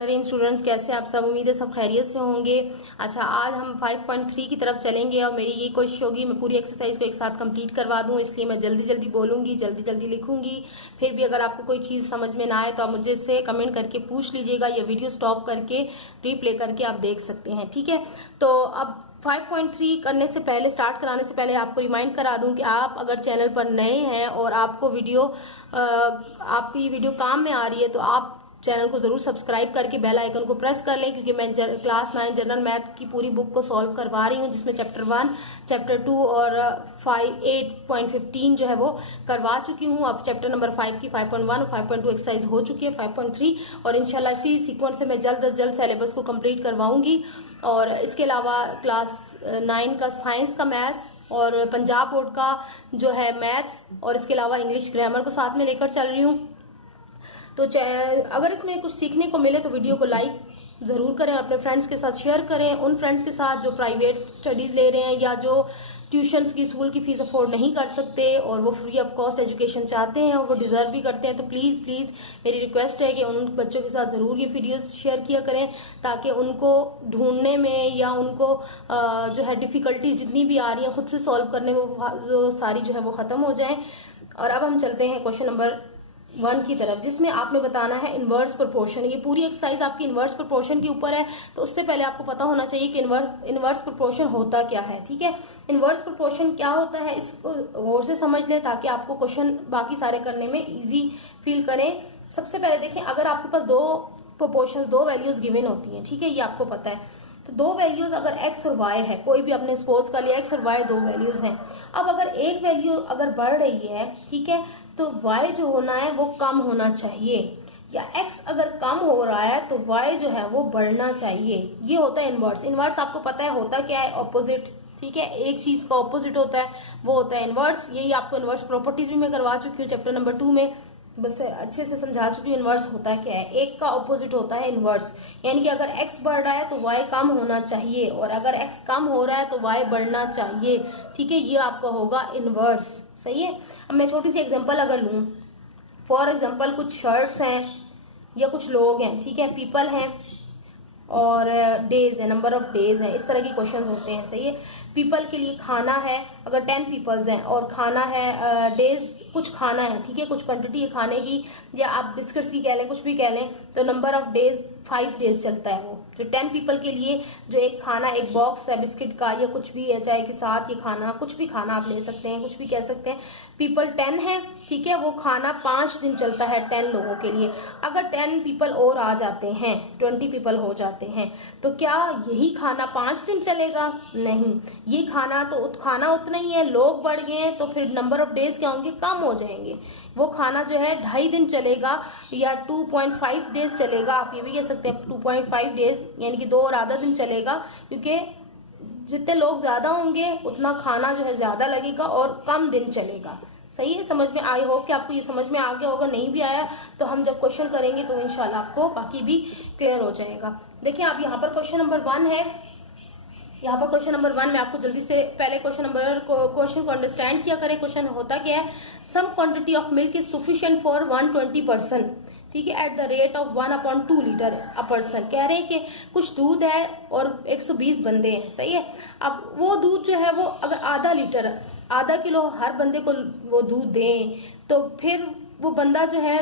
Dream students, कैसे आप सब? उम्मीद है सब खैरियत से होंगे। अच्छा, आज हम 5.3 की तरफ चलेंगे और मेरी ये कोशिश होगी मैं पूरी एक्सरसाइज को एक साथ कंप्लीट करवा दूं, इसलिए मैं जल्दी जल्दी बोलूंगी, जल्दी जल्दी लिखूंगी। फिर भी अगर आपको कोई चीज़ समझ में ना आए तो आप मुझे से कमेंट करके पूछ लीजिएगा या वीडियो स्टॉप करके रीप्ले करके आप देख सकते हैं, ठीक है? तो अब 5.3 करने से पहले, स्टार्ट कराने से पहले आपको रिमाइंड करा दूं कि आप अगर चैनल पर नए हैं और आपको आपकी वीडियो काम में आ रही है तो आप चैनल को जरूर सब्सक्राइब करके बेल आइकन को प्रेस कर लें, क्योंकि मैं क्लास 9 जनरल मैथ की पूरी बुक को सॉल्व करवा रही हूँ, जिसमें चैप्टर 1, चैप्टर 2 और 8.15 जो है वो करवा चुकी हूँ। अब चैप्टर नंबर 5 की 5.1 और 5.2 एक्सरसाइज हो चुकी है, 5.3 और इंशाल्लाह इसी सीक्वेंस से मैं जल्द अज जल्द सिलेबस को कंप्लीट करवाऊंगी। और इसके अलावा क्लास 9 का साइंस का मैथ्स और पंजाब बोर्ड का जो है मैथ्स और इसके अलावा इंग्लिश ग्रामर को साथ में लेकर चल रही हूँ। तो अगर इसमें कुछ सीखने को मिले तो वीडियो को लाइक ज़रूर करें, अपने फ्रेंड्स के साथ शेयर करें, उन फ्रेंड्स के साथ जो प्राइवेट स्टडीज़ ले रहे हैं या जो ट्यूशन्स की स्कूल की फीस अफोर्ड नहीं कर सकते और वो फ्री ऑफ कॉस्ट एजुकेशन चाहते हैं और वो डिज़र्व भी करते हैं। तो प्लीज़ प्लीज़ मेरी रिक्वेस्ट है कि उन बच्चों के साथ ज़रूर ये वीडियोस शेयर किया करें, ताकि उनको ढूंढने में या उनको जो है डिफ़िकल्टीज जितनी भी आ रही हैं खुद से सॉल्व करने में वो सारी जो है वो ख़त्म हो जाएँ। और अब हम चलते हैं क्वेश्चन नंबर 1 की तरफ, जिसमें आपने बताना है इनवर्स प्रोपोर्शन। ये पूरी एक्सरसाइज आपकी इनवर्स प्रोपोर्शन के ऊपर है, तो उससे पहले आपको पता होना चाहिए कि इनवर्स प्रोपोर्शन होता क्या है, ठीक है? इनवर्स प्रोपोर्शन क्या होता है इसको गौर से समझ लें, ताकि आपको क्वेश्चन बाकी सारे करने में इजी फील करें। सबसे पहले देखें, अगर आपके पास दो प्रोपोर्शन, दो वैल्यूज गिवन होती हैं, ठीक है, ये आपको पता है, तो दो वैल्यूज अगर x और y है, कोई भी आपने सपोज कर लिया x और y दो वैल्यूज हैं। अब अगर एक वैल्यू अगर बढ़ रही है, ठीक है, तो y जो होना है वो कम होना चाहिए, या x अगर कम हो रहा है तो y जो है वो बढ़ना चाहिए। ये होता है इनवर्स। इनवर्स आपको पता है होता क्या है? ऑपोजिट, ठीक है, एक चीज का ऑपोजिट होता है वो होता है इनवर्स। यही आपको इनवर्स प्रॉपर्टीज भी मैं करवा चुकी हूँ चैप्टर नंबर 2 में, बस अच्छे से समझा चुकी हूँ इनवर्स होता क्या है। एक का ऑपोजिट होता है इनवर्स, यानी कि अगर x बढ़ रहा है तो y कम होना चाहिए और अगर x कम हो रहा है तो y बढ़ना चाहिए, ठीक है, ये आपका होगा इनवर्स, सही है? अब मैं छोटी सी एग्जांपल अगर लूं, फॉर एग्जांपल कुछ शर्ट्स हैं या कुछ लोग हैं, ठीक है, पीपल हैं और डेज है, नंबर ऑफ डेज है, इस तरह के क्वेश्चंस होते हैं, सही है? पीपल के लिए खाना है, अगर 10 पीपल्स हैं और खाना है डेज, कुछ खाना है, ठीक है, कुछ क्वांटिटी है खाने की, या आप बिस्किट्स की कह लें, कुछ भी कह लें, तो नंबर ऑफ डेज 5 डेज चलता है वो। जो 10 पीपल के लिए जो एक खाना, एक बॉक्स है बिस्किट का या कुछ भी है, चाहे के साथ ये खाना, कुछ भी खाना आप ले सकते हैं, कुछ भी कह सकते हैं, पीपल 10 है, ठीक है, वो खाना 5 दिन चलता है 10 लोगों के लिए। अगर 10 पीपल और आ जाते हैं, 20 पीपल हो जाते हैं, तो क्या यही खाना 5 दिन चलेगा? नहीं, ये खाना उतना ही है, लोग बढ़ गए हैं तो फिर नंबर ऑफ डेज क्या होंगे? कम हो जाएंगे। वो खाना जो है 2.5 दिन चलेगा या 2.5 डेज चलेगा, आप ये भी कह सकते हैं 2.5 डेज, यानी कि 2 और आधा दिन चलेगा, क्योंकि जितने लोग ज्यादा होंगे उतना खाना जो है ज्यादा लगेगा और कम दिन चलेगा। सही है? समझ में आई? होप कि आपको ये समझ में आ गया होगा। नहीं भी आया तो हम जब क्वेश्चन करेंगे तो इंशाल्लाह आपको बाकी भी क्लियर हो जाएगा। देखिए, आप यहाँ पर क्वेश्चन नंबर 1 है, यहाँ पर क्वेश्चन नंबर 1 में आपको जल्दी से पहले क्वेश्चन को अंडरस्टैंड किया करें। क्वेश्चन होता क्या है? Some quantity of milk is sufficient for 120 person, ठीक है, at the rate of 1/2 litre a person. कह रहे हैं कि कुछ दूध है और 120 बंदे हैं, सही है? अब वो दूध जो है वो अगर आधा लीटर, आधा किलो हर बंदे को वो दूध दें, तो फिर वो बंदा जो है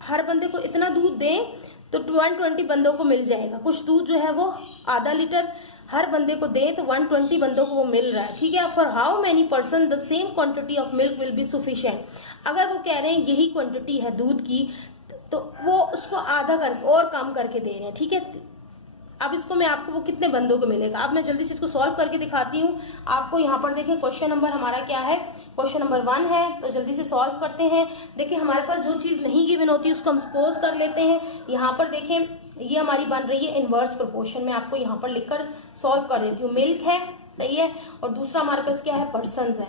हर बंदे को इतना दूध दें तो 120 बंदों को मिल जाएगा। कुछ दूध जो है वो आधा लीटर हर बंदे को दे तो 120 बंदों को वो मिल रहा है, ठीक है। For how many person the same quantity of milk will be sufficient. अगर वो कह रहे हैं यही क्वांटिटी है दूध की, तो वो उसको आधा करके और कम करके दे रहे हैं, ठीक है। अब इसको मैं आपको वो कितने बंदों को मिलेगा, अब मैं जल्दी से इसको सॉल्व करके दिखाती हूँ आपको। यहाँ पर देखें क्वेश्चन नंबर हमारा क्या है, क्वेश्चन नंबर 1 है, तो जल्दी से सॉल्व करते हैं। देखिए, हमारे पास जो चीज नहीं गिवन होती उसको हम सपोज कर लेते हैं। यहाँ पर देखें, ये हमारी बन रही है इनवर्स प्रोपोर्शन। मैं आपको यहाँ पर लिखकर सॉल्व कर देती हूँ। मिल्क है, सही है, और दूसरा हमारे पास क्या है? पर्सन है।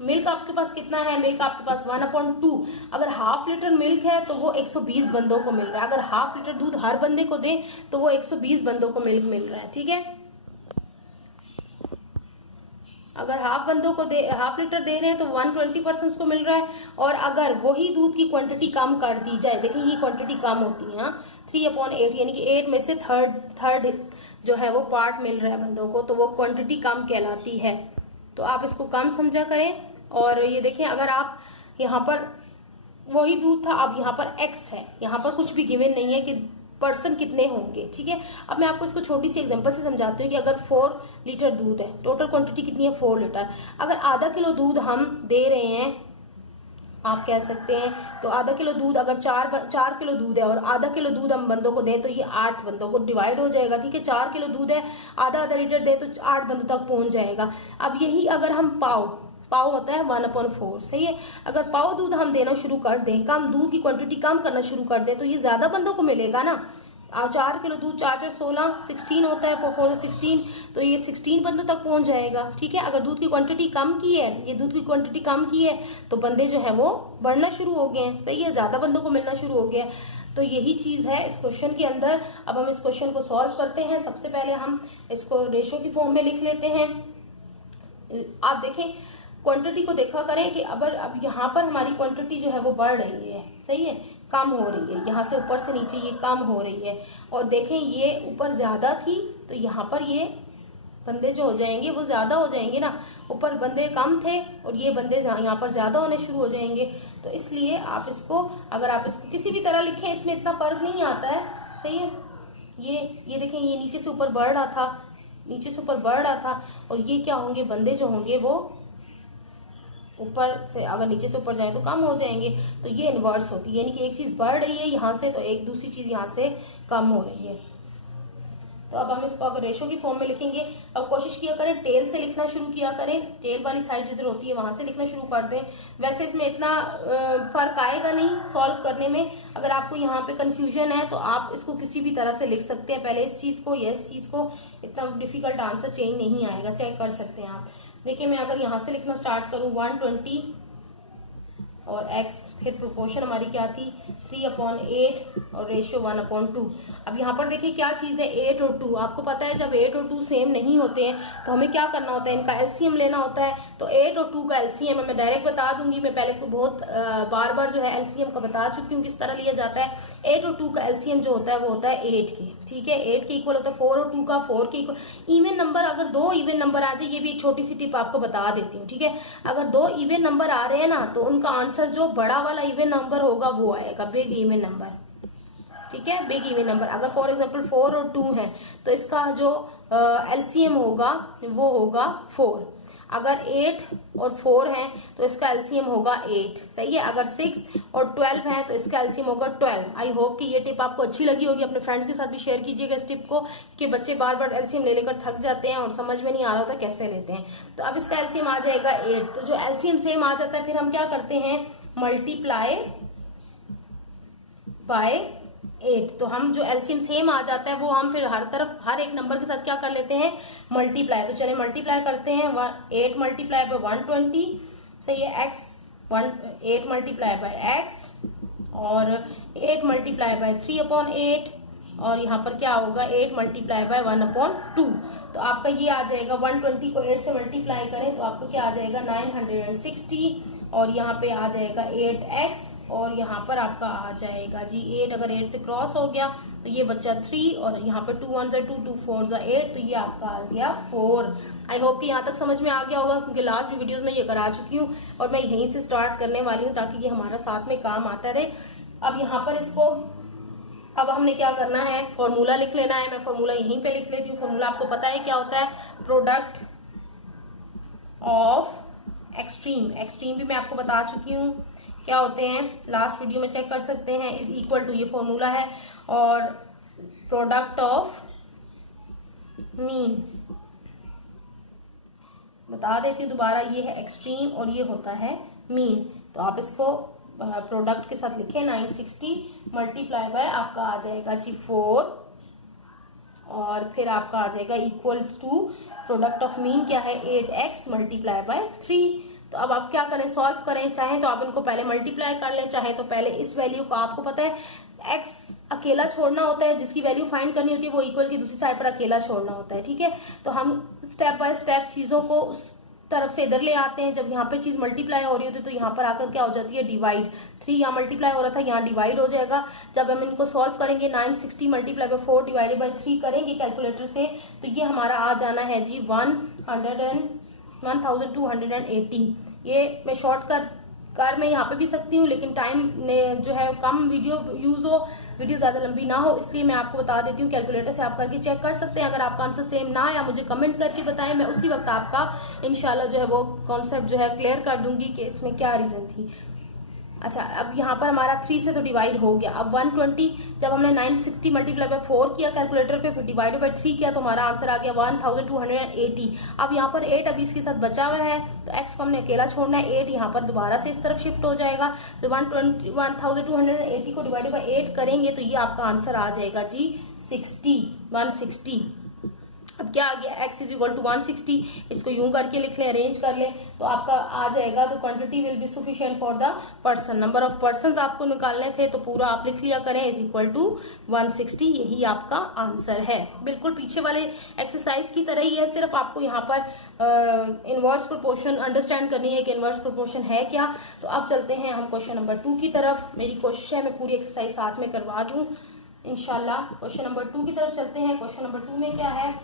मिल्क आपके पास कितना है? मिल्क आपके पास 1/2। अगर हाफ लीटर मिल्क है तो वो 120 बंदों को मिल रहा है। अगर हाफ लीटर दूध हर बंदे को दे तो वो 120 बंदों को मिल्क मिल रहा है, ठीक है। अगर हाफ बंदों को हाफ लीटर दे रहे हैं तो 120% उसको मिल रहा है। और अगर वही दूध की क्वांटिटी कम कर दी जाए, देखिए ये क्वांटिटी कम होती है 3/8, यानी कि 8 में से थर्ड जो है वो पार्ट मिल रहा है बंदों को, तो वो क्वांटिटी कम कहलाती है। तो आप इसको कम समझा करें। और ये देखें, अगर आप यहाँ पर वही दूध था, अब यहाँ पर x है, यहाँ पर कुछ भी गिवन नहीं है कि पर्सन कितने होंगे, ठीक है। अब मैं आपको इसको छोटी सी एग्जांपल से समझाती हूँ कि अगर 4 लीटर दूध है, टोटल क्वांटिटी कितनी है 4 लीटर, अगर आधा किलो दूध हम दे रहे हैं, आप कह सकते हैं तो आधा किलो दूध, अगर 4 किलो दूध है और आधा किलो दूध हम बंदों को दें तो ये 8 बंदों को डिवाइड हो जाएगा, ठीक है। 4 किलो दूध है, आधा आधा लीटर दे तो 8 बंदों तक पहुंच जाएगा। अब यही अगर हम पाव होता है 1/4, सही है। अगर पाव दूध हम देना शुरू कर दें, कम दूध की क्वांटिटी कम करना शुरू कर दें, तो ये ज्यादा बंदों को मिलेगा ना। 4 किलो दूध, 4 16, 16 होता है, 4 16, तो ये 16 बंदों तक पहुंच जाएगा, ठीक है। अगर दूध की क्वांटिटी कम की है, ये दूध की क्वांटिटी कम की है, तो बंदे जो है वो बढ़ना शुरू हो गए हैं, सही है, ज्यादा बंदों को मिलना शुरू हो गया। तो यही चीज है इस क्वेश्चन के अंदर। अब हम इस क्वेश्चन को सॉल्व करते हैं। सबसे पहले हम इसको रेशो की फॉर्म में लिख लेते हैं। आप देखें, क्वांटिटी को देखा करें कि अब यहाँ पर हमारी क्वांटिटी जो है वो बढ़ रही है, सही है, कम हो रही है, यहाँ से ऊपर से नीचे ये कम हो रही है। और देखें ये ऊपर ज्यादा थी, तो यहाँ पर ये बंदे जो हो जाएंगे वो ज्यादा हो जाएंगे ना, ऊपर बंदे कम थे और ये बंदे यहाँ पर ज्यादा होने शुरू हो जाएंगे। तो इसलिए आप इसको, अगर आप इसको किसी भी तरह लिखें, इसमें इतना फर्क नहीं आता है, सही है। ये देखें, ये नीचे से ऊपर बढ़ रहा था, नीचे से ऊपर बढ़ रहा था, और ये क्या होंगे, बंदे जो होंगे वो ऊपर से, अगर नीचे से ऊपर जाए तो कम हो जाएंगे। तो ये इनवर्स होती है, यानी कि एक चीज बढ़ रही है यहाँ से तो एक दूसरी चीज यहाँ से कम हो रही है। तो अब हम इसको अगर रेशो की फॉर्म में लिखेंगे, अब कोशिश किया करें टेल से लिखना शुरू किया करें, टेल वाली साइड जिधर होती है वहां से लिखना शुरू कर दें। वैसे इसमें इतना फर्क आएगा नहीं सॉल्व करने में। अगर आपको यहाँ पे कंफ्यूजन है तो आप इसको किसी भी तरह से लिख सकते हैं, पहले इस चीज को या इस चीज को, इतना डिफिकल्ट आंसर चेंज नहीं आएगा, चेक कर सकते हैं आप। देखिए मैं अगर यहाँ से लिखना स्टार्ट करूँ 120 और x, फिर प्रोपोर्शन हमारी क्या थी 3/8 और रेशियो 1/2। अब यहाँ पर देखिए क्या चीज है 8 और 2। आपको पता है जब 8 और 2 सेम नहीं होते हैं तो हमें क्या करना होता है, इनका एलसीएम लेना होता है। तो 8 और 2 का एलसीएम मैं डायरेक्ट बता दूंगी, मैं पहले को बहुत बार बार जो है एलसीएम का बता चुकी हूँ किस तरह लिया जाता है। 8 और 2 का एलसीएम जो होता है वो होता है 8 के, ठीक है। 8 के इक्वल होता है 4 और 2 का 4 के इक्वल। इवन नंबर, अगर 2 इवन नंबर आ जाए, ये भी एक छोटी सी टिप आपको बता देती हूँ, ठीक है। अगर 2 इवन नंबर आ रहे हैं ना तो उनका आंसर जो बड़ा वाला इवन नंबर होगा वो आएगा, बिग इवन नंबर, ठीक है, बिग इवन नंबर। अगर फॉर एग्जांपल 4 और 2 है तो इसका जो एलसीएम होगा वो होगा 4। अगर 8 और 4 है तो इसका एलसीएम होगा 8, सही है। अगर 6 और 12 है तो इसका एलसीएम होगा 12। आई होप कि ये टिप आपको अच्छी लगी होगी। अपने फ्रेंड्स के साथ भी शेयर कीजिएगा इस टिप को, कि बच्चे बार बार एलसीएम ले लेकर थक जाते हैं और समझ में नहीं आ रहा होता कैसे लेते हैं। तो अब इसका एलसीएम आ जाएगा 8। तो जो एलसीएम सेम आ जाता है फिर हम क्या करते हैं, मल्टीप्लाई बाय 8। तो हम जो एलसीएम सेम आ जाता है वो हम फिर हर तरफ हर एक नंबर के साथ क्या कर लेते हैं, मल्टीप्लाई। तो चलिए मल्टीप्लाई करते हैं, 8 मल्टीप्लाई बाय 120, सही है, x 8 मल्टीप्लाई बाय x और 8 मल्टीप्लाई बाय 3/8 और यहाँ पर क्या होगा 8 मल्टीप्लाई बाय 1/2। तो आपका ये आ जाएगा 120 को 8 से मल्टीप्लाई करें तो आपका क्या आ जाएगा 960 और यहाँ पे आ जाएगा 8x और यहाँ पर आपका आ जाएगा जी 8। अगर 8 से क्रॉस हो गया तो ये बच्चा 3 और यहाँ पर 2 1 2 2 4 8, तो ये आपका आ गया 4। आई होप कि यहाँ तक समझ में आ गया होगा, क्योंकि लास्ट भी वीडियोस में ये करा चुकी हूँ और मैं यहीं से स्टार्ट करने वाली हूँ ताकि ये हमारा साथ में काम आता रहे। अब यहाँ पर इसको, अब हमने क्या करना है, फॉर्मूला लिख लेना है। मैं फॉर्मूला यहीं पे लिख लेती हूँ। फॉर्मूला आपको पता है क्या होता है, प्रोडक्ट ऑफ एक्सट्रीम। एक्सट्रीम भी मैं आपको बता चुकी हूँ क्या होते हैं, लास्ट वीडियो में चेक कर सकते हैं। इज इक्वल टू, ये फॉर्मूला है, और प्रोडक्ट ऑफ मीन बता देती हूँ दोबारा, ये है एक्सट्रीम और ये होता है मीन। तो आप इसको प्रोडक्ट के साथ लिखें, 960 मल्टीप्लाई बाय आपका आ जाएगा जी 4 और फिर आपका आ जाएगा equals to product of mean क्या है 8x मल्टीप्लाई बाय 3। तो अब आप क्या करें, सॉल्व करें। चाहे तो आप इनको पहले मल्टीप्लाई कर लें, चाहे तो पहले इस वैल्यू को, आपको पता है x अकेला छोड़ना होता है, जिसकी वैल्यू फाइंड करनी होती है वो इक्वल की दूसरी साइड पर अकेला छोड़ना होता है, ठीक है। तो हम स्टेप बाय स्टेप चीजों को उस तरफ से इधर ले आते हैं। जब यहाँ पे चीज मल्टीप्लाई हो रही होती है तो यहाँ पर आकर क्या हो जाती है, डिवाइड। 3 यहाँ मल्टीप्लाई हो रहा था, यहाँ डिवाइड हो जाएगा। जब हम इनको सॉल्व करेंगे 960 मल्टीप्लाई बाय 4 डिवाइडेड बाय 3 करेंगे कैलकुलेटर से, तो ये हमारा आ जाना है जी 1280। ये मैं शॉर्टकट कर मैं यहाँ पे भी सकती हूँ, लेकिन टाइम जो है कम वीडियो यूज हो, वीडियो ज्यादा लंबी ना हो, इसलिए मैं आपको बता देती हूँ। कैलकुलेटर से आप करके चेक कर सकते हैं। अगर आपका आंसर सेम ना आया मुझे कमेंट करके बताएं, मैं उसी वक्त आपका इंशाल्लाह जो है वो कॉन्सेप्ट जो है क्लियर कर दूंगी कि इसमें क्या रीजन थी। अच्छा, अब यहाँ पर हमारा 3 से तो डिवाइड हो गया। अब 120 जब हमने 960 मल्टीप्लाई बाय 4 किया कैलकुलेटर पे, फिर डिवाइड बाय 3 किया, तो हमारा आंसर आ गया 1280। अब यहाँ पर 8 अभी इसके साथ बचा हुआ है, तो x को हमने अकेला छोड़ना है। 8 यहाँ पर दोबारा से इस तरफ शिफ्ट हो जाएगा, तो 1280 को डिवाइड बाय 8 करेंगे तो ये आपका आंसर आ जाएगा जी 160। अब क्या आ गया, x इज इक्वल टू 160। इसको यूं करके लिख लें, अरेंज कर लें, तो आपका आ जाएगा। तो quantity will be sufficient for the person. Number of person आपको निकालने थे, तो पूरा आप लिख लिया करें, इज इक्वल टू 160। यही आपका आंसर है, बिल्कुल पीछे वाले एक्सरसाइज की तरह ही है, सिर्फ आपको यहाँ पर इनवर्स प्रोपोर्शन अंडरस्टैंड करनी है कि इनवर्स प्रोपोर्शन है क्या। तो अब चलते हैं हम क्वेश्चन नंबर 2 की तरफ। मेरी कोशिश है मैं पूरी एक्सरसाइज साथ में करवा दूं इंशाल्लाह। क्वेश्चन नंबर 2 की तरफ चलते हैं। क्वेश्चन नंबर 2 में क्या है,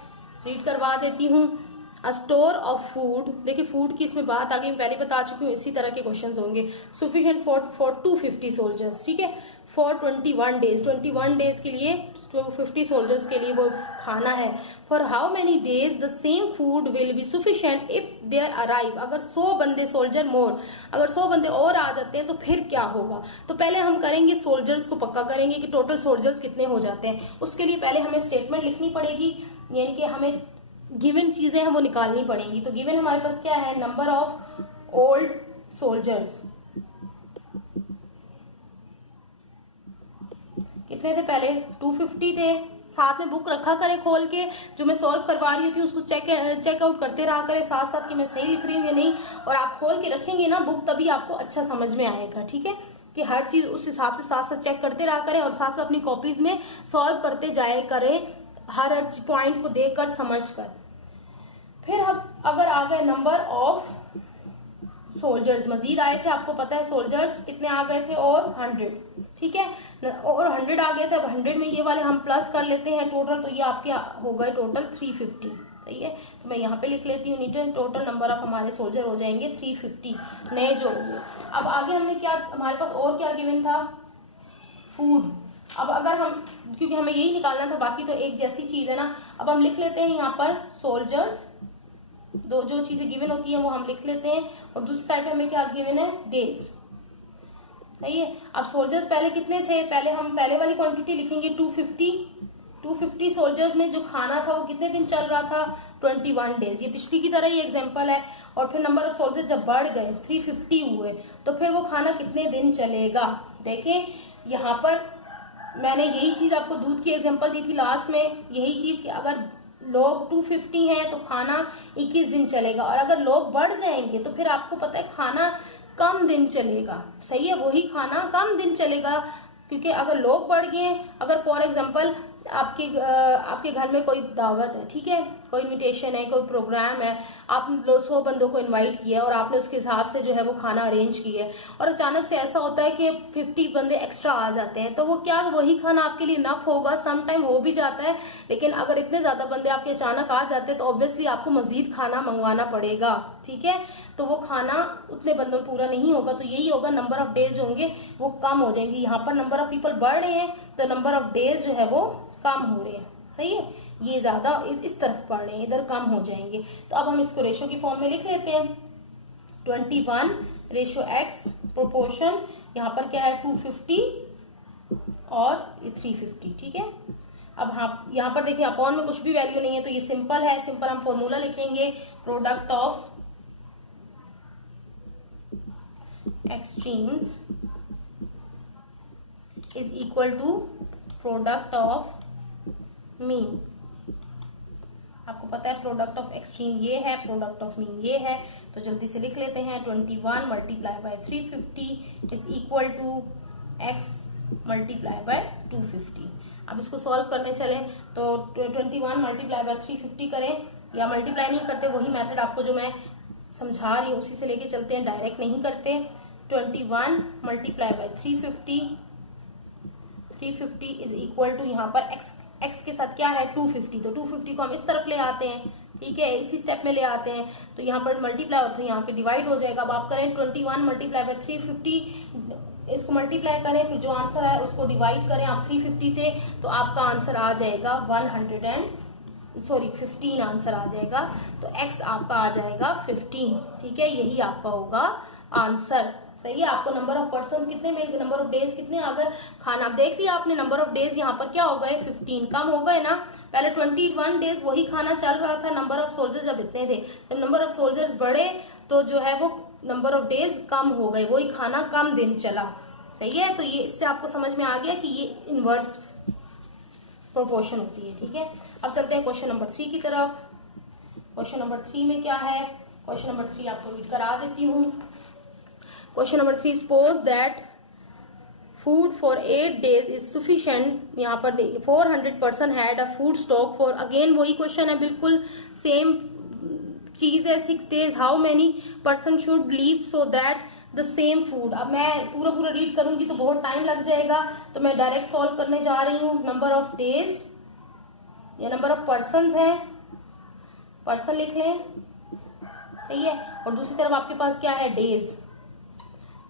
रीड करवा देती हूँ। अ स्टोर ऑफ फूड, देखिए फूड की इसमें बात आ गई, मैं पहले बता चुकी हूँ, इसी तरह के क्वेश्चंस होंगे। सफिशिएंट फॉर 250 सोल्जर्स, ठीक है, फॉर 21 डेज, 21 डेज के लिए 250 सोल्जर्स के लिए वो खाना है। For how many days the same food will be sufficient if there arrive, अगर 100 बंदे सोल्जर मोर, अगर 100 बंदे और आ जाते हैं तो फिर क्या होगा। तो पहले हम करेंगे सोल्जर्स को पक्का करेंगे कि टोटल सोल्जर्स कितने हो जाते हैं। उसके लिए पहले हमें स्टेटमेंट लिखनी पड़ेगी, यानी कि हमें गिवन चीजें हैं वो निकालनी पड़ेंगी। तो गिवन हमारे पास क्या है, नंबर ऑफ ओल्ड सोल्जर्स कितने थे, पहले 250 थे। साथ में बुक रखा करें खोल के, जो मैं सॉल्व करवा रही होती हूँ उसको चेकआउट करते रहा करें साथ साथ कि मैं सही लिख रही हूँ या नहीं। और आप खोल के रखेंगे ना बुक, तभी आपको अच्छा समझ में आएगा, ठीक है, कि हर चीज उस हिसाब से साथ साथ चेक करते रहा करें और साथ साथ अपनी कॉपीज में सॉल्व करते जाए करें, हर पॉइंट को देखकर समझकर। फिर हम अगर आ गए नंबर ऑफ सोल्जर्स, मजीद आए थे, आपको पता है सोल्जर्स कितने आ गए थे, और 100, ठीक है, और 100 आ गए थे। अब 100 में ये वाले हम प्लस कर लेते हैं टोटल, तो ये आपके हो गए टोटल 350, सही है। तो मैं यहाँ पे लिख लेती हूँ नीचे, टोटल नंबर ऑफ हमारे सोल्जर हो जाएंगे 350 नए जो होंगे। अब आगे हमने क्या, हमारे पास और क्या गिवन था, फूड। अब अगर हम, क्योंकि हमें यही निकालना था, बाकी तो एक जैसी चीज है ना। अब हम लिख लेते हैं यहाँ पर सोल्जर्स, दो जो चीजें गिवन होती है वो हम लिख लेते हैं, और दूसरी साइड पे हमें क्या गिवन है, डेज, सही है। अब सोल्जर्स पहले कितने थे, पहले हम पहले वाली क्वांटिटी लिखेंगे 250 सोल्जर्स में जो खाना था वो कितने दिन चल रहा था, 21 डेज। ये पिछली की तरह ही एग्जांपल है। और फिर नंबर ऑफ सोल्जर्स जब बढ़ गए 350 हुए, तो फिर वो खाना कितने दिन चलेगा। देखें यहाँ पर मैंने यही चीज आपको दूध की एग्जांपल दी थी लास्ट में, यही चीज कि अगर लोग 250 हैं तो खाना 21 दिन चलेगा, और अगर लोग बढ़ जाएंगे तो फिर आपको पता है खाना कम दिन चलेगा, सही है, वही खाना कम दिन चलेगा। क्योंकि अगर लोग बढ़ गए, अगर फॉर एग्जांपल आपके घर में कोई दावत है, ठीक है, कोई इनविटेशन है, कोई प्रोग्राम है, आपने 100 बंदों को इनवाइट किया और आपने उसके हिसाब से जो है वो खाना अरेंज किया है, और अचानक से ऐसा होता है कि 50 बंदे एक्स्ट्रा आ जाते हैं, तो वो क्या वही खाना आपके लिए इनफ होगा, सम टाइम हो भी जाता है। लेकिन अगर इतने ज्यादा बंदे आपके अचानक आ जाते हैं तो ऑब्वियसली आपको मजीद खाना मंगवाना पड़ेगा, ठीक है, तो वो खाना उतने बंदों में पूरा नहीं होगा। तो यही होगा, नंबर ऑफ डेज होंगे वो कम हो जाएंगे। यहाँ पर नंबर ऑफ पीपल बढ़ रहे हैं तो नंबर ऑफ डेज जो है वो कम हो रहे हैं, सही है, ये ज्यादा इस तरफ बढ़ रहे हैं, इधर कम हो जाएंगे। तो अब हम इसको रेशो की फॉर्म में लिख लेते हैं, 21 रेशो x प्रोपोर्शन, यहाँ पर क्या है 250 और 350, ठीक है। अब हाँ यहाँ पर देखिए अपॉन में कुछ भी वैल्यू नहीं है, तो ये सिंपल है, सिंपल हम फॉर्मूला लिखेंगे, product of extremes is equal to product of mean. आपको पता है प्रोडक्ट ऑफ एक्सट्रीम ये है, प्रोडक्ट ऑफ मीन ये है, तो जल्दी से लिख लेते हैं, 21 multiply by 350 is equal to x multiply by 250। अब इसको सॉल्व करने चलें तो 21 मल्टीप्लाई बाय 350 करें, या मल्टीप्लाई नहीं करते, वही मेथड आपको जो मैं समझा रही हूँ उसी से लेके चलते हैं, डायरेक्ट नहीं करते। 21 multiply by 350, 350 is equal to, यहाँ पर x के साथ क्या है 250, तो 250 को हम इस तरफ ले आते हैं, ठीक है, इसी स्टेप में ले आते हैं, तो यहाँ पर मल्टीप्लाई होता है, यहाँ पे डिवाइड हो जाएगा। अब आप करें 21 मल्टीप्लाई बाई 350, इसको मल्टीप्लाई करें, फिर जो आंसर आए उसको डिवाइड करें आप 350 से, तो आपका आंसर आ जाएगा 15 आंसर आ जाएगा। तो x आपका आ जाएगा 15, ठीक है, यही आपका होगा आंसर। सही है, आपको नंबर ऑफ पर्सन कितने मिल गए, नंबर ऑफ डेज कितने आ गए खाना। अब देख लिया आपने नंबर ऑफ डेज यहाँ पर क्या हो गए 15, कम हो गए ना, पहले 21 डेज वही खाना चल रहा था, नंबर ऑफ सोल्जर्स जब इतने थे, जब नंबर ऑफ सोल्जर्स बढ़े तो जो है वो नंबर ऑफ डेज कम हो गए, वही खाना कम दिन चला। सही है, तो ये इससे आपको समझ में आ गया कि ये इनवर्स प्रोपोर्शन होती है, ठीक है। अब चलते हैं क्वेश्चन नंबर 3 की तरफ। क्वेश्चन नंबर 3 में क्या है, क्वेश्चन नंबर 3 आपको रीड करा देती हूँ। Question number 3, suppose that food for 8 days is sufficient. यहाँ पर देखिए 400 person had a food stock for, again वही क्वेश्चन है, बिल्कुल सेम चीज है, 6 days, how many person should leave so that the same food. अब मैं पूरा रीड करूंगी तो बहुत टाइम लग जाएगा, तो मैं डायरेक्ट सॉल्व करने जा रही हूँ। नंबर ऑफ डेज या नंबर ऑफ पर्सन है, पर्सन लिख लें, सही है, और दूसरी तरफ आपके पास क्या है डेज,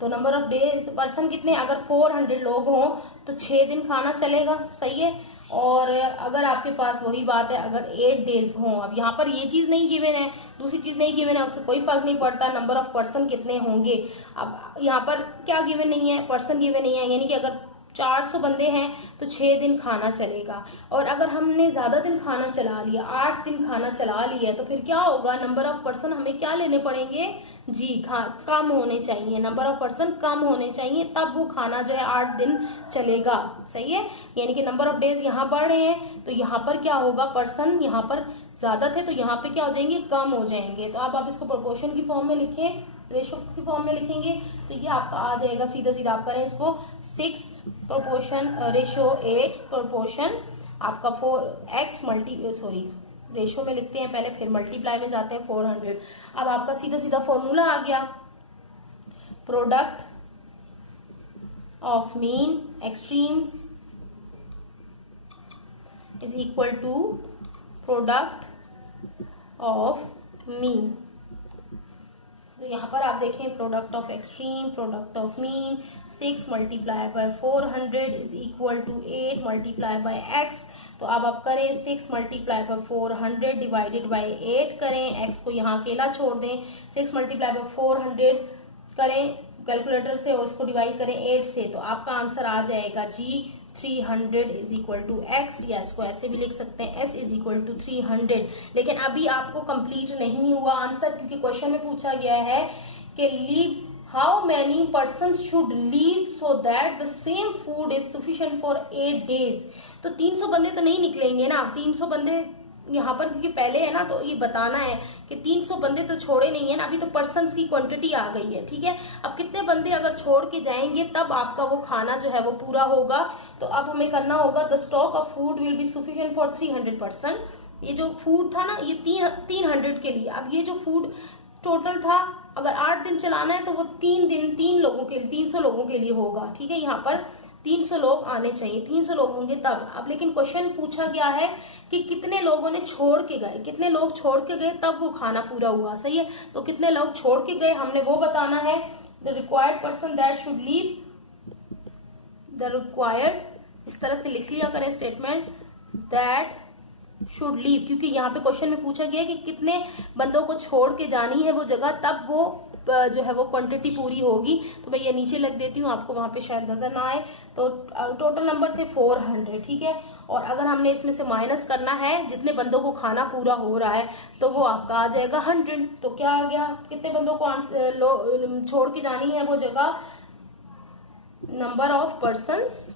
तो नंबर ऑफ डेज पर्सन कितने, अगर 400 लोग हों तो 6 दिन खाना चलेगा, सही है। और अगर आपके पास वही बात है अगर 8 डेज हों, अब यहाँ पर ये चीज नहीं गिवन है, दूसरी चीज नहीं गिवन है, उससे कोई फर्क नहीं पड़ता नंबर ऑफ पर्सन कितने होंगे। अब यहाँ पर क्या गिवन नहीं है, पर्सन गिवन नहीं है, यानी कि अगर 400 बंदे हैं तो 6 दिन खाना चलेगा। और अगर हमने ज्यादा दिन खाना चला लिया, 8 दिन खाना चला लिया, तो फिर क्या होगा, नंबर ऑफ पर्सन हमें क्या लेने पड़ेंगे जी, कम होने चाहिए, नंबर ऑफ पर्सन कम होने चाहिए, तब वो खाना जो है 8 दिन चलेगा। सही है, यानी कि नंबर ऑफ डेज यहाँ बढ़ रहे हैं तो यहाँ पर क्या होगा, पर्सन यहाँ पर ज्यादा थे तो यहाँ पे क्या हो जाएंगे, कम हो जाएंगे। तो अब आप इसको प्रोपोर्शन की फॉर्म में लिखें, रेशो की फॉर्म में लिखेंगे तो ये आपका आ जाएगा, सीधा सीधा आप करें इसको 6 प्रोपोर्शन रेशो 8 प्रोपोर्शन आपका 4x रेशो में लिखते हैं पहले, फिर मल्टीप्लाई में जाते हैं 400। अब आपका सीधा सीधा फॉर्मूला आ गया, product of mean extremes is equal to product of mean. तो यहाँ पर आप देखें product of extreme, product of mean, 6 multiply by 400 is equal to 8 multiply by x। तो अब आप करें 6 मल्टीप्लाई बाय 400 डिवाइडेड बाय 8 करें, x को यहाँ अकेला छोड़ दें, 6 मल्टीप्लाई बाय 400 करें कैलकुलेटर से और उसको डिवाइड करें 8 से, तो आपका आंसर आ जाएगा जी 300 इज इक्वल टू x, या इसको ऐसे भी लिख सकते हैं s इज इक्वल टू 300। लेकिन अभी आपको कंप्लीट नहीं हुआ आंसर, क्योंकि क्वेश्चन में पूछा गया है कि leave how many person should leave so that the same food is sufficient for 8 days. तो 300 बंदे तो नहीं निकलेंगे ना, 300 बंदे यहाँ पर क्योंकि पहले है ना, तो ये बताना है कि 300 बंदे तो छोड़े नहीं है ना, अभी तो पर्सन्स की क्वांटिटी आ गई है, ठीक है। अब कितने बंदे अगर छोड़ के जाएंगे तब आपका वो खाना जो है वो पूरा होगा। तो अब हमें करना होगा the stock of food will be sufficient for 300 person. ये जो फूड था ना ये 300 के लिए, अब ये जो फूड टोटल था अगर 8 दिन चलाना है तो वो 3 लोगों के लिए 300 लोगों के लिए होगा, ठीक है। यहाँ पर 300 लोग आने चाहिए, 300 लोग होंगे तब। अब लेकिन क्वेश्चन पूछा गया है कि कितने लोगों ने छोड़ के गए, कितने लोग छोड़ के गए तब वो खाना पूरा हुआ, सही है। तो कितने लोग छोड़ के गए हमने वो बताना है। The required person that should leave, the required, इस तरह से लिख लिया करें स्टेटमेंट, दैट शुड लीव, क्योंकि यहाँ पे क्वेश्चन में पूछा गया है कि कितने बंदों को छोड़ के जानी है वो जगह, तब वो जो है वो क्वांटिटी पूरी होगी। तो मैं ये नीचे लिख देती हूँ, आपको वहां पे शायद नजर ना आए। तो टोटल नंबर थे 400, ठीक है। और अगर हमने इसमें से माइनस करना है जितने बंदों को खाना पूरा हो रहा है तो वो आपका आ जाएगा 100। तो क्या आ गया, कितने बंदों को छोड़ के जानी है वो जगह, नंबर ऑफ पर्सन्स।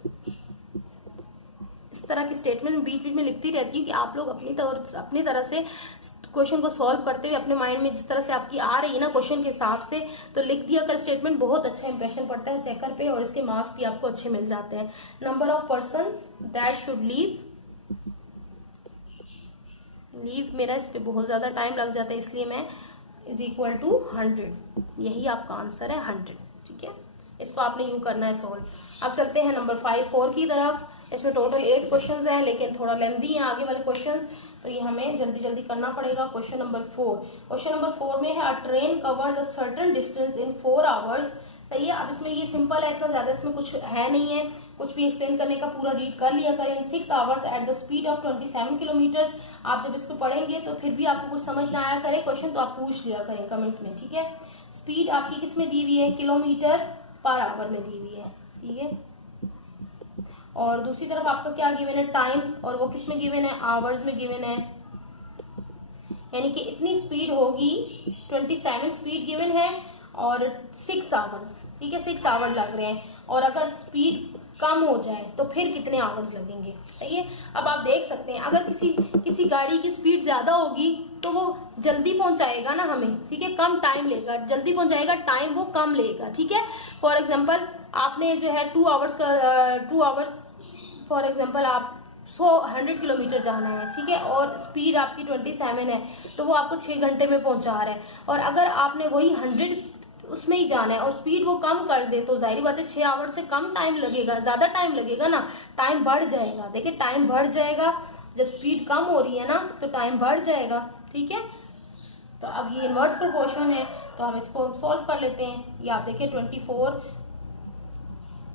इस तरह की स्टेटमेंट बीच बीच में लिखती रहती हूँ कि आप लोग अपनी तरह से क्वेश्चन को सॉल्व करते हुए अपने माइंड में जिस तरह से आपकी आ रही है ना क्वेश्चन के हिसाब से, तो लिख दिया कर स्टेटमेंट, बहुत अच्छा इंप्रेशन पड़ता है चेकर पे और इसके मार्क्स भी आपको अच्छे मिल जाते हैं। Number of persons that should leave मेरा इस पे बहुत ज्यादा टाइम लग जाता है, इसलिए मैं इज इक्वल टू 100। यही आपका आंसर है 100। ठीक है, इसको आपने यूं करना है सॉल्व। अब चलते हैं नंबर 4 की तरफ। इसमें टोटल 8 क्वेश्चंस हैं, लेकिन थोड़ा लेंथी है आगे वाले क्वेश्चंस, तो ये हमें जल्दी जल्दी करना पड़ेगा। क्वेश्चन नंबर 4, क्वेश्चन नंबर 4 में है अ train covers a certain distance in 4 hours. सही है। अब इसमें ये सिंपल है, इतना ज्यादा इसमें कुछ है नहीं है, कुछ भी एक्सप्लेन करने का, पूरा रीड कर लिया करें। इन 6 hours at the speed of 27 kilometre. आप जब इसको पढ़ेंगे तो फिर भी आपको कुछ समझ ना आया करे क्वेश्चन, तो आप पूछ लिया करें कमेंट में। ठीक है, स्पीड आपकी किस में दी हुई है, किलोमीटर पर आवर में दी हुई है। ठीक है, और दूसरी तरफ आपका क्या गिवन है, टाइम, और वो किस में गिवन है, आवर्स में गिवन है। यानी कि इतनी स्पीड होगी, 27 स्पीड गिवन है और 6 आवर्स। ठीक है, 6 आवर लग रहे हैं, और अगर स्पीड कम हो जाए तो फिर कितने आवर्स लगेंगे। सही है। अब आप देख सकते हैं, अगर किसी गाड़ी की स्पीड ज्यादा होगी तो वो जल्दी पहुंचाएगा ना हमें। ठीक है, कम टाइम लेगा, जल्दी पहुंचाएगा, टाइम वो कम लेगा। ठीक है, फॉर एग्जांपल आपने जो है 2 आवर्स फॉर एग्जांपल आप 100 किलोमीटर जाना है। ठीक है, और स्पीड आपकी 27 है, तो वो आपको 6 घंटे में पहुंचा रहा है। और अगर आपने वही 100 उसमें ही जाना है और स्पीड वो कम कर दे, तो जाहिर बात है 6 आवर से कम टाइम लगेगा, ज्यादा टाइम लगेगा ना, टाइम बढ़ जाएगा। देखिए, टाइम बढ़ जाएगा, जब स्पीड कम हो रही है ना तो टाइम बढ़ जाएगा। ठीक है, तो अब ये इनवर्स प्रोपोर्शन है, तो हम इसको सॉल्व कर लेते हैं। ये आप देखिए 24,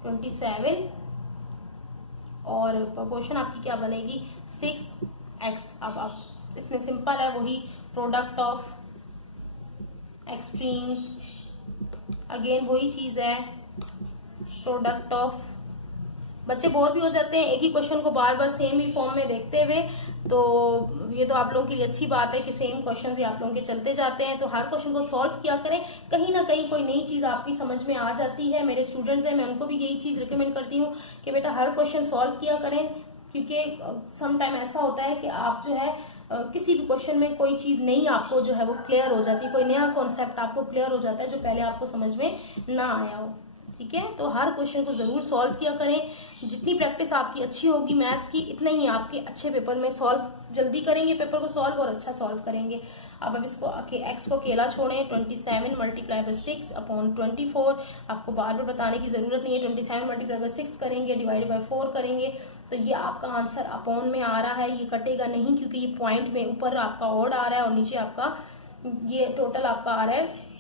27 और प्रोपोर्शन आपकी क्या बनेगी, 6x। अब आप इसमें सिंपल है, वही प्रोडक्ट ऑफ एक्सट्रीम्स, अगेन वही चीज है, प्रोडक्ट ऑफ। बच्चे बोर भी हो जाते हैं एक ही क्वेश्चन को बार बार सेम ही फॉर्म में देखते हुए, तो ये तो आप लोगों के लिए अच्छी बात है कि सेम क्वेश्चन ही आप लोगों के चलते जाते हैं। तो हर क्वेश्चन को सॉल्व किया करें, कहीं ना कहीं कोई नई चीज आपकी समझ में आ जाती है। मेरे स्टूडेंट्स हैं, मैं उनको भी यही चीज रिकमेंड करती हूँ कि बेटा हर क्वेश्चन सॉल्व किया करें, क्योंकि सम टाइम ऐसा होता है कि आप जो है किसी भी क्वेश्चन में कोई चीज नहीं आपको जो है वो क्लियर हो जाती है, कोई नया कॉन्सेप्ट आपको क्लियर हो जाता है जो पहले आपको समझ में ना आया हो। ठीक है, तो हर क्वेश्चन को जरूर सॉल्व किया करें। जितनी प्रैक्टिस आपकी अच्छी होगी मैथ्स की, इतना ही आपके अच्छे पेपर में सॉल्व जल्दी करेंगे, पेपर को सॉल्व और अच्छा सॉल्व करेंगे। अब इसको एक्स को अकेला छोड़ें, 27 मल्टीप्लाई बाई 6 अपॉन 24। आपको बार बार बताने की जरूरत नहीं है, 27 मल्टीप्लाई बाई 6 करेंगे, डिवाइड बाई 4 करेंगे, तो ये आपका आंसर अपॉन में आ रहा है। ये कटेगा नहीं क्योंकि ये पॉइंट में ऊपर आपका ऑड आ रहा है और नीचे आपका ये टोटल आपका आ रहा है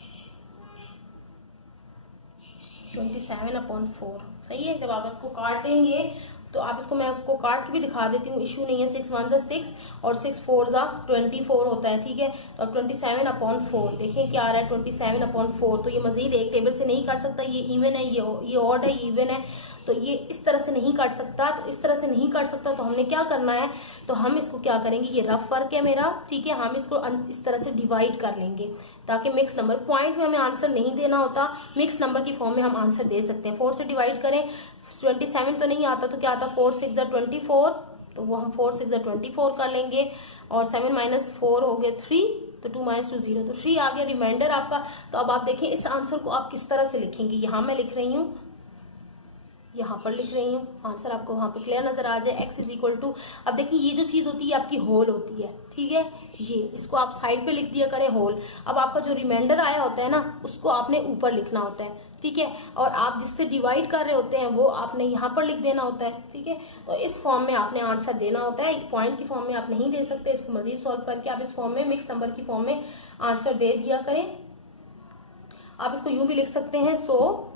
27/4। सही है। जब आप इसको काटेंगे तो आप इसको, मैं आपको काट के भी दिखा देती हूँ, इशू नहीं है। 6 1 जा 6 और 6 4 जा 24 होता है। ठीक है, तो अब 27/4 देखिए क्या आ रहा है, 27/4। तो ये मजीद एक टेबल से नहीं काट सकता, ये इवन है, ये ऑड है, ये इवन है, तो ये इस तरह से नहीं काट सकता। तो इस तरह से नहीं काट सकता तो हमने क्या करना है, तो हम इसको क्या करेंगे, ये रफ वर्क है मेरा। ठीक है, हम इसको इस तरह से डिवाइड कर लेंगे ताकि मिक्स नंबर, पॉइंट में हमें आंसर नहीं देना होता, मिक्स नंबर की फॉर्म में हम आंसर दे सकते हैं। 4 से डिवाइड करें, 27 तो नहीं आता तो क्या आता, 4 6 जा 24, तो वो हम 4 6 जा 24 कर लेंगे, और 7 - 4 हो गए 3, तो 2 - 2 0, तो 3 आ गया रिमाइंडर आपका। तो अब आप देखें इस आंसर को आप किस तरह से लिखेंगे, यहाँ मैं लिख रही हूँ, यहाँ पर लिख रही हूँ, आंसर आपको वहां पे क्लियर नजर आ जाए। x = अब देखिए ये जो चीज होती है आपकी होल होती है। ठीक है, ये इसको आप साइड पे लिख दिया करें होल। अब आपका जो रिमाइंडर आया होता है ना, उसको आपने ऊपर लिखना होता है। ठीक है, और आप जिससे डिवाइड कर रहे होते हैं वो आपने यहाँ पर लिख देना होता है। ठीक है, तो इस फॉर्म में आपने आंसर देना होता है, पॉइंट की फॉर्म में आप नहीं दे सकते। इसको मजीद सॉल्व करके आप इस फॉर्म में, मिक्स नंबर की फॉर्म में आंसर दे दिया करें। आप इसको यूं भी लिख सकते हैं, सो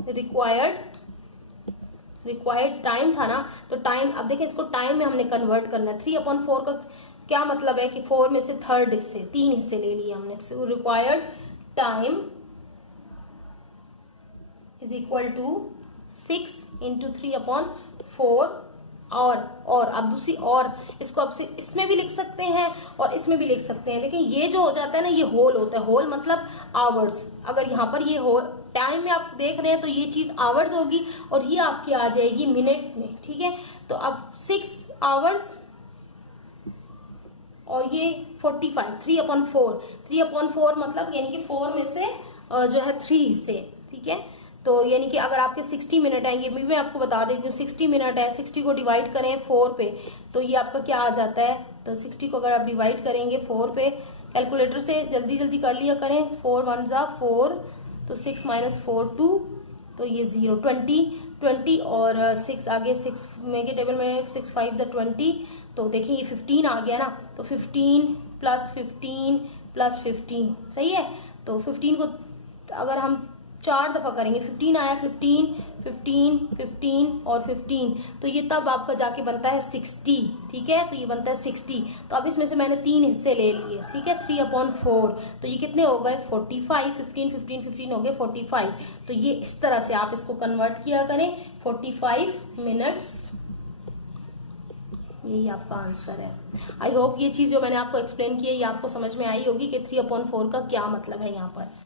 रिक्वायर्ड टाइम था ना, तो टाइम, अब देखिए इसको टाइम में हमने कन्वर्ट करना है। 3/4 का क्या मतलब है कि 4 में से थर्ड हिस्से, 3 हिस्से ले लिए हमने। So required time = 6 × 3/4। और अब दूसरी, और इसको आप इसमें भी लिख सकते हैं और इसमें भी लिख सकते हैं। लेकिन ये जो हो जाता है ना, ये होल होता है, होल मतलब आवर्स। अगर यहाँ पर ये होल टाइम में आप देख रहे हैं तो ये चीज आवर्स होगी और ये आपकी आ जाएगी मिनट में। ठीक है, तो अब 6 आवर्स और ये 45, 3/4 मतलब यानी कि 4 में से जो है 3 हिस्से। ठीक है, तो यानी कि अगर आपके 60 मिनट है, ये मैं आपको बता देती हूँ, 60 मिनट है, 60 को डिवाइड करें 4 पे, तो ये आपका क्या आ जाता है, तो 60 को अगर आप डिवाइड करेंगे 4 पे कैलकुलेटर से जल्दी जल्दी कर लिया करें। 4 1 जा 4, तो 6 माइनस 4 2, तो ये 0 20 और 6 आगे 6 में के टेबल में 6 5 जा 20, तो देखिए ये 15 आ गया ना, तो 15 प्लस 15 प्लस 15 सही है। तो 15 को अगर हम 4 दफ़ा करेंगे, 15 आया, 15 15 15 और 15, तो ये तब आपका जाके बनता है 60, ठीक है। तो ये बनता है 60। तो अब इसमें से मैंने 3 हिस्से ले लिए, ठीक है, 3/4, तो ये कितने हो गए 45, 15 15 15 हो गए 45। तो ये इस तरह से आप इसको कन्वर्ट किया करें, 45 मिनट्स, यही आपका आंसर है। आई होप ये चीज़ जो मैंने आपको एक्सप्लेन की है ये आपको समझ में आई होगी कि 3/4 का क्या मतलब है यहाँ पर।